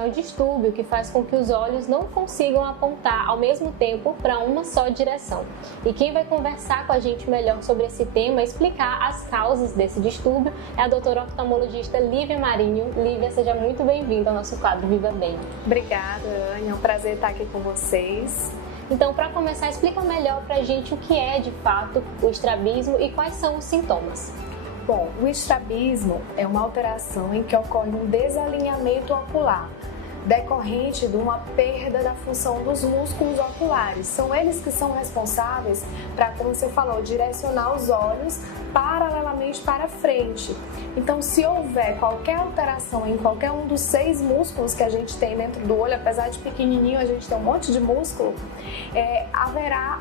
é um distúrbio que faz com que os olhos não consigam apontar ao mesmo tempo para uma só direção. E quem vai conversar com a gente melhor sobre esse tema e explicar as causas desse distúrbio é a doutora oftalmologista Lívia Marinho. Lívia, seja muito bem-vinda ao nosso quadro Viva Bem. Obrigada, Anne. É um prazer estar aqui com vocês. Então, para começar, explica melhor para a gente o que é, de fato, o estrabismo e quais são os sintomas. Bom, o estrabismo é uma alteração em que ocorre um desalinhamento ocular, decorrente de uma perda da função dos músculos oculares. São eles que são responsáveis para, como você falou, direcionar os olhos paralelamente para frente. Então, se houver qualquer alteração em qualquer um dos 6 músculos que a gente tem dentro do olho, apesar de pequenininho a gente tem um monte de músculo, haverá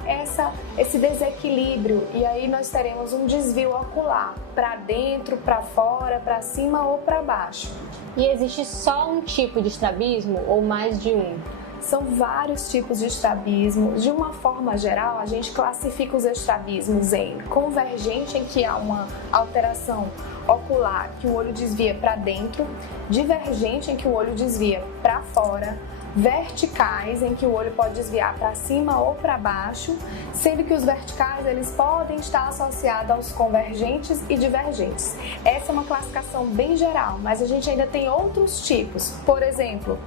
esse desequilíbrio e aí nós teremos um desvio ocular para dentro, para fora, para cima ou para baixo. E existe só um tipo de estrabismo ou mais de um? São vários tipos de estrabismo. De uma forma geral, a gente classifica os estrabismos em convergente, em que há uma alteração ocular, que o olho desvia para dentro, divergente, em que o olho desvia para fora, verticais, em que o olho pode desviar para cima ou para baixo, sendo que os verticais eles podem estar associados aos convergentes e divergentes. Essa é uma classificação bem geral, mas a gente ainda tem outros tipos. Por exemplo,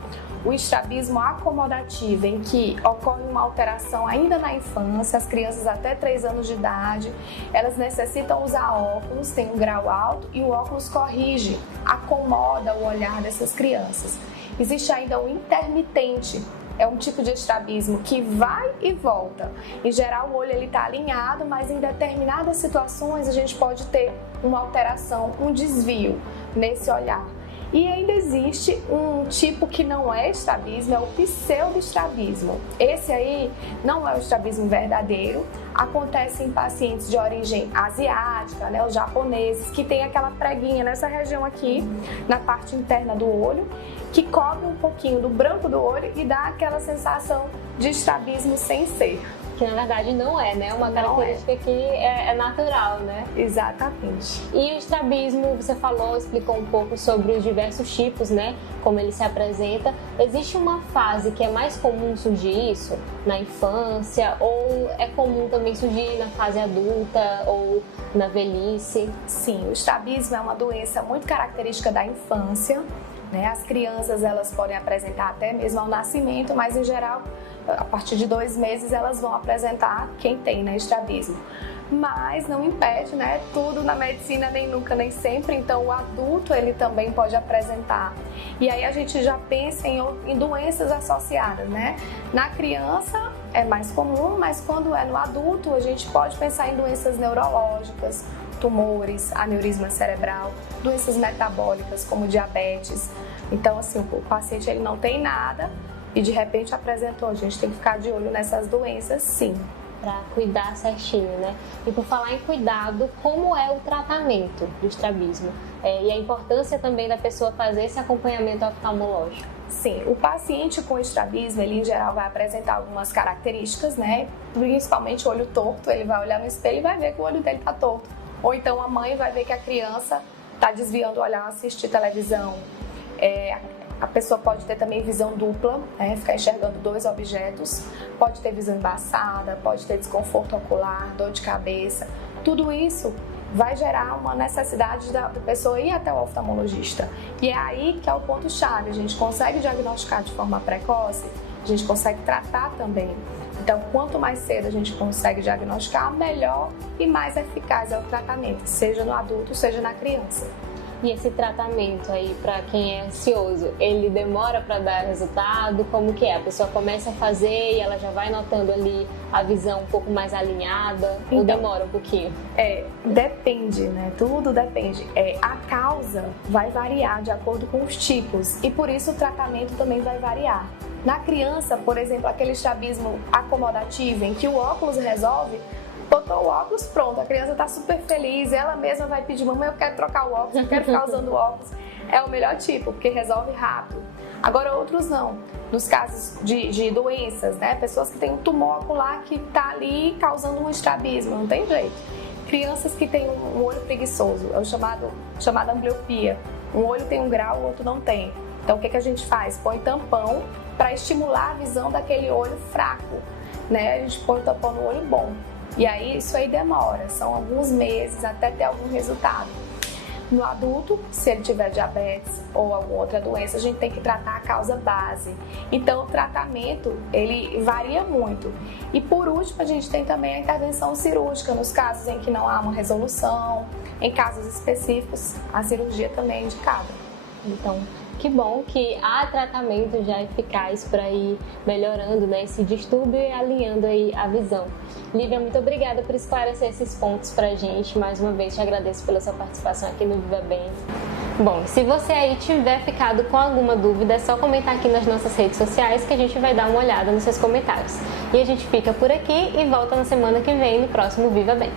o estrabismo acomodativo, em que ocorre uma alteração ainda na infância, as crianças até 3 anos de idade, elas necessitam usar óculos, tem um grau alto e o óculos corrige, acomoda o olhar dessas crianças. Existe ainda o intermitente, é um tipo de estrabismo que vai e volta. Em geral, o olho está alinhado, mas em determinadas situações a gente pode ter uma alteração, um desvio nesse olhar. E ainda existe um tipo que não é estrabismo, é o pseudoestrabismo. Esse aí não é o estrabismo verdadeiro, acontece em pacientes de origem asiática, né, os japoneses, que tem aquela preguinha nessa região aqui, na parte interna do olho, que cobre um pouquinho do branco do olho e dá aquela sensação de estrabismo sem ser. Que na verdade não é, né? Uma característica que é natural, né? Exatamente. E o estrabismo, você falou, explicou um pouco sobre os diversos tipos, né? Como ele se apresenta. Existe uma fase que é mais comum surgir isso? Na infância? Ou é comum também surgir na fase adulta ou na velhice? Sim, o estrabismo é uma doença muito característica da infância. As crianças elas podem apresentar até mesmo ao nascimento, mas em geral, a partir de 2 meses elas vão apresentar quem tem, né, estrabismo. Mas não impede, né, tudo na medicina nem nunca nem sempre, então o adulto ele também pode apresentar. E aí a gente já pensa em doenças associadas, né? Na criança é mais comum, mas quando é no adulto a gente pode pensar em doenças neurológicas, tumores, aneurisma cerebral, doenças metabólicas como diabetes. Então, assim, o paciente ele não tem nada e de repente apresentou. A gente tem que ficar de olho nessas doenças, sim. Para cuidar certinho, né? E por falar em cuidado, como é o tratamento do estrabismo? E a importância também da pessoa fazer esse acompanhamento oftalmológico? Sim, o paciente com estrabismo, ele em geral vai apresentar algumas características, né? Principalmente o olho torto, ele vai olhar no espelho e vai ver que o olho dele está torto. Ou então a mãe vai ver que a criança está desviando o olhar, assistir televisão. A pessoa pode ter também visão dupla, ficar enxergando 2 objetos, pode ter visão embaçada, pode ter desconforto ocular, dor de cabeça. Tudo isso vai gerar uma necessidade da pessoa ir até o oftalmologista. E é aí que é o ponto-chave, a gente consegue diagnosticar de forma precoce, a gente consegue tratar também. Então, quanto mais cedo a gente consegue diagnosticar, melhor e mais eficaz é o tratamento, seja no adulto, seja na criança. E esse tratamento aí, para quem é ansioso, ele demora para dar resultado? Como que é? A pessoa começa a fazer e ela já vai notando ali a visão um pouco mais alinhada? Então, ou demora um pouquinho? Depende, né? Tudo depende. A causa vai variar de acordo com os tipos e por isso o tratamento também vai variar. Na criança, por exemplo, aquele estrabismo acomodativo em que o óculos resolve, botou o óculos, pronto, a criança está super feliz, ela mesma vai pedir, mamãe, eu quero trocar o óculos, eu quero ficar usando o óculos. É o melhor tipo, porque resolve rápido. Agora outros não. Nos casos de doenças, né? Pessoas que têm um tumor ocular que está ali causando um estrabismo, não tem jeito. Crianças que têm um olho preguiçoso, é o chamada ambliopia. Um olho tem um grau, o outro não tem. Então, o que a gente faz? Põe tampão para estimular a visão daquele olho fraco, né? A gente põe o tampão no olho bom. E aí, isso aí demora, são alguns meses até ter algum resultado. No adulto, se ele tiver diabetes ou alguma outra doença, a gente tem que tratar a causa base. Então, o tratamento, ele varia muito. E por último, a gente tem também a intervenção cirúrgica, nos casos em que não há uma resolução, em casos específicos, a cirurgia também é indicada. Então, que bom que há tratamento já eficaz para ir melhorando, né, esse distúrbio e alinhando aí a visão. Lívia, muito obrigada por esclarecer esses pontos para a gente. Mais uma vez, te agradeço pela sua participação aqui no Viva Bem. Bom, se você aí tiver ficado com alguma dúvida, é só comentar aqui nas nossas redes sociais que a gente vai dar uma olhada nos seus comentários. E a gente fica por aqui e volta na semana que vem no próximo Viva Bem.